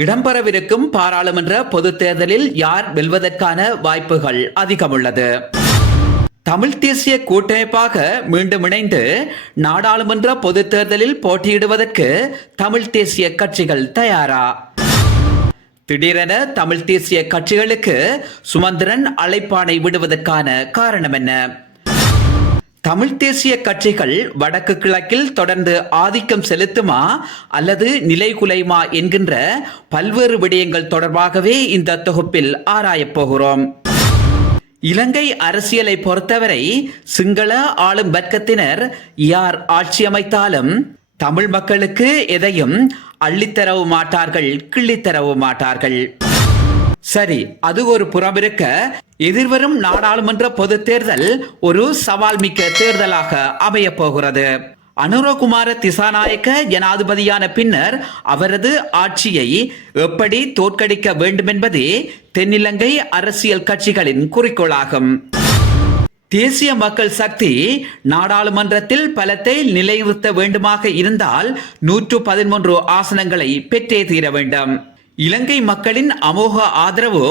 இடம்பெறவிருக்கும் பாராளுமன்ற பொதுத் தேர்தலில் யார் வெல்வதற்கான வாய்ப்புகள் அதிகமுள்ளது? தமிழ் தேசிய கூட்டமைப்பாக மீண்டும் இணைந்து நாடாளுமன்ற பொதுத் தேர்தலில் போட்டியிடுவதற்கு தமிழ் தேசிய கட்சிகள் தயாரா? திடீரென தமிழ் தேசிய கட்சிகளுக்கு சுமந்திரன் அழைப்பாணை விடுவதற்கான காரணம் என்ன? தமிழ் தேசிய கட்சிகள் வடக்கு கிழக்கில் தொடர்ந்து ஆதிக்கம் செலுத்துமா அல்லது நிலைகுலையுமா என்கின்ற பல்வேறு விடயங்கள் தொடர்பாகவே இந்த தொகுப்பில் ஆராயப் போகிறோம். இலங்கை அரசியலை பொறுத்தவரை சிங்கள ஆளும் வர்க்கத்தினர் யார் ஆட்சி அமைத்தாலும் தமிழ் மக்களுக்கு எதையும் அள்ளித்தரவு மாட்டார்கள், கிள்ளித்தரவு மாட்டார்கள். சரி, அது ஒரு புறமிருக்க, எதிர்வரும் நாடாளுமன்ற பொது தேர்தல் ஒரு சவால் மிக்க தேர்தலாக அமைய போகிறது. அனுரகுமார திசாநாயக்க ஜனாதிபதியான பின்னர் அவரது ஆட்சியை எப்படி தோற்கடிக்க வேண்டும் என்பதே தென்னிலங்கை அரசியல் கட்சிகளின் குறிக்கோளாகும். தேசிய மக்கள் சக்தி நாடாளுமன்றத்தில் பலத்தை நிலைநிறுத்த வேண்டுமாக இருந்தால் 113 ஆசனங்களை பெற்றே தீர வேண்டும். இலங்கை மக்களின் அமோக ஆதரவு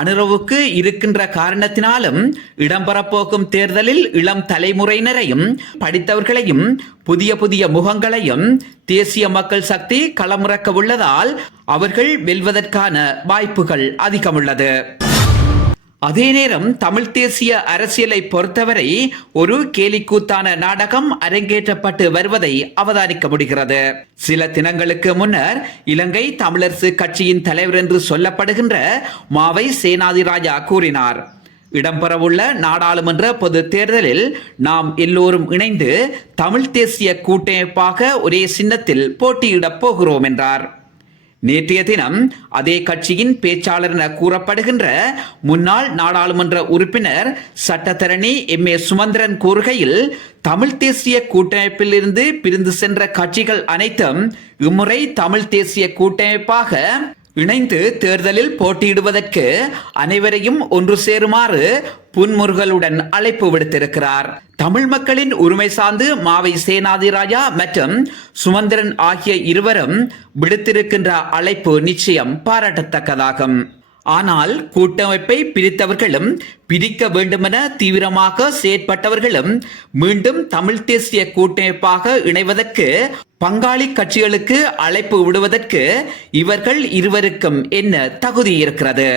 அனுரவுக்கு இருக்கின்ற காரணத்தினாலும் இடம்பெறப்போகும் தேர்தலில் இளம் தலைமுறையினரையும் படித்தவர்களையும் புதிய புதிய முகங்களையும் தேசிய மக்கள் சக்தி களமிறக்க உள்ளதால் அவர்கள் வெல்வதற்கான வாய்ப்புகள் அதிகமுள்ளது. அதே நேரம் தமிழ் தேசிய அரசியலை பொறுத்தவரை ஒரு கேலிக்கூத்தான நாடகம் அரங்கேற்றப்பட்டு வருவதை அவதானிக்க முடிகிறது. சில தினங்களுக்கு முன்னர் இலங்கை தமிழரசு கட்சியின் தலைவர் என்று சொல்லப்படுகின்ற மாவை சேனாதிராஜா கூறினார், இடம்பெறவுள்ள நாடாளுமன்ற பொது தேர்தலில் நாம் எல்லோரும் இணைந்து தமிழ் தேசிய கூட்டமைப்பாக ஒரே சின்னத்தில் போட்டியிடப் போகிறோம் என்றார். நேற்றைய தினம் அதே கட்சியின் பேச்சாளர் என கூறப்படுகின்ற முன்னாள் நாடாளுமன்ற உறுப்பினர் சட்டத்தரணி எம்.ஏ. சுமந்திரன் கூறுகையில், தமிழ் தேசிய கூட்டமைப்பில் இருந்து பிரிந்து சென்ற கட்சிகள் அனைத்தும் இம்முறை தமிழ் தேசிய கூட்டமைப்பாக இணைந்து தேர்தலில் போட்டியிடுவதற்கு அனைவரையும் ஒன்று சேருமாறு புன்முறுகளுடன் அழைப்பு விடுத்திருக்கிறார். தமிழ் மக்களின் உரிமை சார்ந்து மாவை சேனாதிராஜா மற்றும் சுமந்திரன் ஆகிய இருவரும் விடுத்திருக்கின்ற அழைப்பு நிச்சயம் பாராட்டத்தக்கதாகும். ஆனால் கூட்டமைப்பை பிரித்தவர்களும் பிரிக்க வேண்டுமென தீவிரமாக செயற்பட்டவர்களும் மீண்டும் தமிழ் தேசிய கூட்டமைப்பாக இணைவதற்கு பங்காளி கட்சிகளுக்கு அழைப்பு விடுவதற்கு இவர்கள் இருவருக்கும் என்ன தகுதி இருக்கிறது?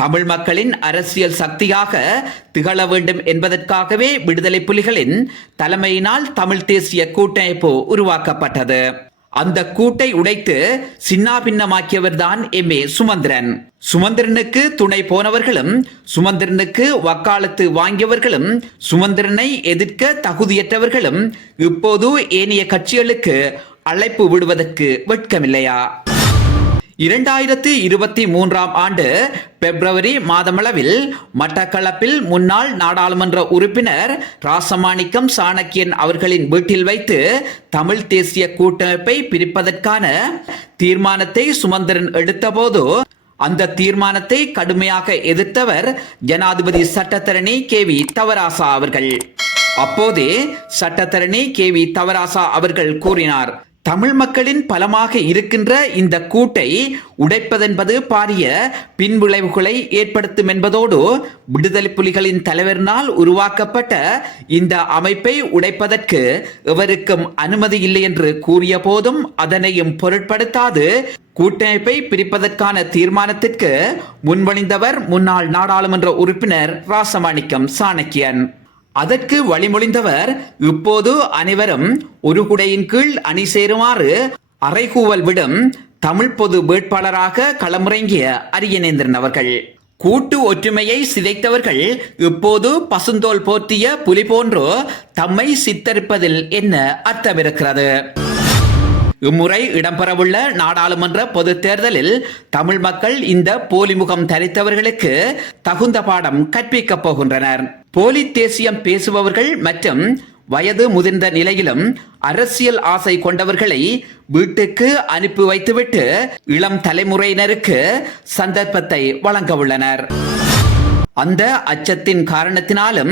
தமிழ் மக்களின் அரசியல் சக்தியாக திகழ வேண்டும் என்பதற்காகவே விடுதலை புலிகளின் தலைமையினால் தமிழ் தேசிய கூட்டமைப்பு உருவாக்கப்பட்டது. அந்த கூட்டை உடைத்து சின்னாபின்னமாக்கியவர் தான் எம்.ஏ. சுமந்திரன். சுமந்திரனுக்கு துணை போனவர்களும் சுமந்திரனுக்கு வக்காலத்து வாங்கியவர்களும் சுமந்திரனை எதிர்க்க தகுதியற்றவர்களும் இப்போது ஏனைய கட்சிகளுக்கு அழைப்பு விடுவதற்கு வெட்கமில்லையா? 2023 ஆண்டு பிப்ரவரி மாதமளவில் மட்டக்களப்பில் முன்னாள் நாடாளுமன்ற உறுப்பினர் ராசமாணிக்கம் சாணக்கியன் அவர்களின் வீட்டில் வைத்து தமிழ் தேசிய கூட்டமைப்பை பிரிப்பதற்கான தீர்மானத்தை சுமந்திரன் எடுத்தபோது அந்த தீர்மானத்தை கடுமையாக எதிர்த்தவர் ஜனாதிபதி சட்டத்தரணி கே.வி. தவராசா அவர்கள். அப்போதே சட்டத்தரணி கே.வி. தவராசா அவர்கள் கூறினார், தமிழ் மக்களின் பலமாக இருக்கின்ற இந்த கூட்டை உடைப்பதென்பது பாரிய பின்விளைவுகளை ஏற்படுத்தும் என்பதோடு விடுதலை புலிகளின் தலைவரினால் உருவாக்கப்பட்ட இந்த அமைப்பை உடைப்பதற்கு எவருக்கும் அனுமதி இல்லை என்று கூறிய போதும் அதனையும் பொருட்படுத்தாது கூட்டமைப்பை பிரிப்பதற்கான தீர்மானத்திற்கு முன்வழிந்தவர் முன்னாள் நாடாளுமன்ற உறுப்பினர் ராசமாணிக்கம் சாணக்கியன். அதற்கு வழிமொழிந்தவர் இப்போது அனைவரும் ஒரு குடையின் கீழ் அணி சேருமாறு அறைகூவல் விடும் தமிழ் பொது வேட்பாளராக களமிறங்கிய அரியநேந்திரன் அவர்கள். கூட்டு ஒற்றுமையை சிதைத்தவர்கள் இப்போது பசுந்தோல் போர்த்திய புலி போன்று தம்மை சித்தரிப்பதில் என்ன அர்த்தம் இருக்கிறது? இம்முறை இடம்பெறவுள்ள நாடாளுமன்ற பொது தேர்தலில் தமிழ் மக்கள் இந்த போலி முகம் தரித்தவர்களுக்கு தகுந்த பாடம் கற்பிக்கப் போகின்றனர். போலி தேசியம் பேசுபவர்கள் மற்றும் வயது முதிர்ந்த நிலையிலும் அரசியல் ஆசை கொண்டவர்களை வீட்டுக்கு அனுப்பி வைத்துவிட்டு இளம் தலைமுறையினருக்கு சந்தர்ப்பத்தை வழங்க உள்ளனர். அந்த அச்சத்தின் காரணத்தினாலும்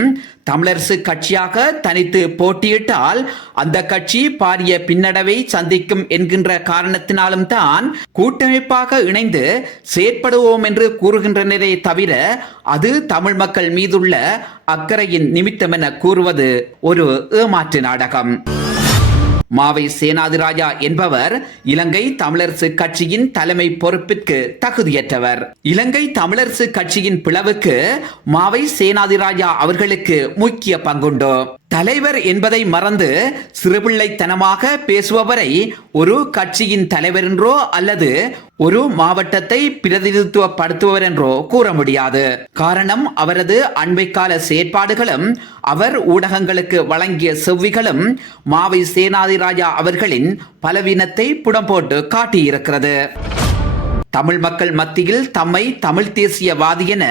தமிழரசு கட்சியாக தனித்து போட்டியிட்டால் அந்த கட்சி பாரிய பின்னடைவை சந்திக்கும் என்கின்ற காரணத்தினாலும் தான் கூட்டமைப்பாக இணைந்து செயற்படுவோம் என்று கூறுகின்றனரே தவிர அது தமிழ் மக்கள் மீதுள்ள அக்கறையின் நிமித்தம் என கூறுவது ஒரு ஏமாற்று நாடகம். மாவை சேனாதிராஜா என்பவர் இலங்கை தமிழரசு கட்சியின் தலைமை பொறுப்பிற்கு தகுதியற்றவர். இலங்கை தமிழரசு கட்சியின் பிளவுக்கு மாவை சேனாதிராஜா அவர்களுக்கு முக்கிய பங்குண்டு. தலைவர் என்பதை மறந்து சிறுபிள்ளைத்தனமாக பேசுபவரை ஒரு கட்சியின் தலைவர் என்றோ அல்லது ஒரு மாவட்டத்தை பிரதிநிதித்துவப்படுத்துபவர் என்றோ கூற முடியாது. காரணம், அவரது அண்மைக்கால செயற்பாடுகளும் அவர் ஊடகங்களுக்கு வழங்கிய செவ்விகளும் மாவை சேனாதிராஜா அவர்களின் பலவீனத்தை புடம் போட்டு காட்டியிருக்கிறது. தமிழ் மக்கள் மத்தியில் தம்மை தமிழ் தேசியவாதி என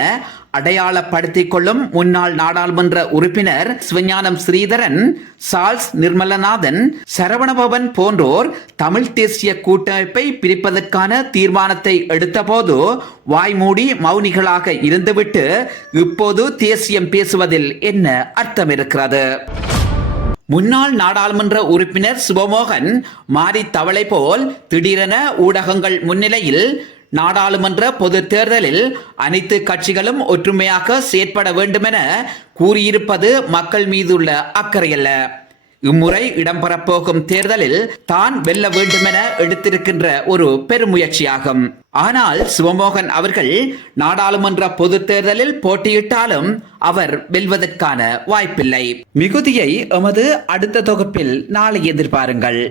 அடையாளப்படுத்திக் கொள்ளும் முன்னாள் நாடாளுமன்ற உறுப்பினர் சிவஞானம் ஸ்ரீதரன், சார்ல்ஸ் நிர்மலநாதன், சரவணபவன் போன்றோர் தமிழ் தேசிய கூட்டமைப்பை பிரிப்பதற்கான தீர்மானத்தை எடுத்தபோது வாய்மூடி மௌனிகளாக இருந்துவிட்டு இப்போது தேசியம் பேசுவதில் என்ன அர்த்தம் இருக்கிறது? முன்னாள் நாடாளுமன்ற உறுப்பினர் சிவமோகன் மாறி தவளை போல் திடீரென ஊடகங்கள் முன்னிலையில் நாடாளுமன்ற பொது தேர்தலில் அனைத்து கட்சிகளும் ஒற்றுமையாக செயற்பட வேண்டுமென கூறியிருப்பது மக்கள் மீதுள்ள அக்கறையல்ல. இம்முறை இடம்பெறப்போகும் தேர்தலில் தான் வெல்ல வேண்டுமென எடுத்திருக்கின்ற ஒரு பெருமுயற்சியாகும். ஆனால் சிவமோகன் அவர்கள் நாடாளுமன்ற பொது தேர்தலில் போட்டியிட்டாலும் அவர் வெல்வதற்கான வாய்ப்பில்லை. மிகுதியை எமது அடுத்த தொகுப்பில் நாளை எதிர்பாருங்கள்.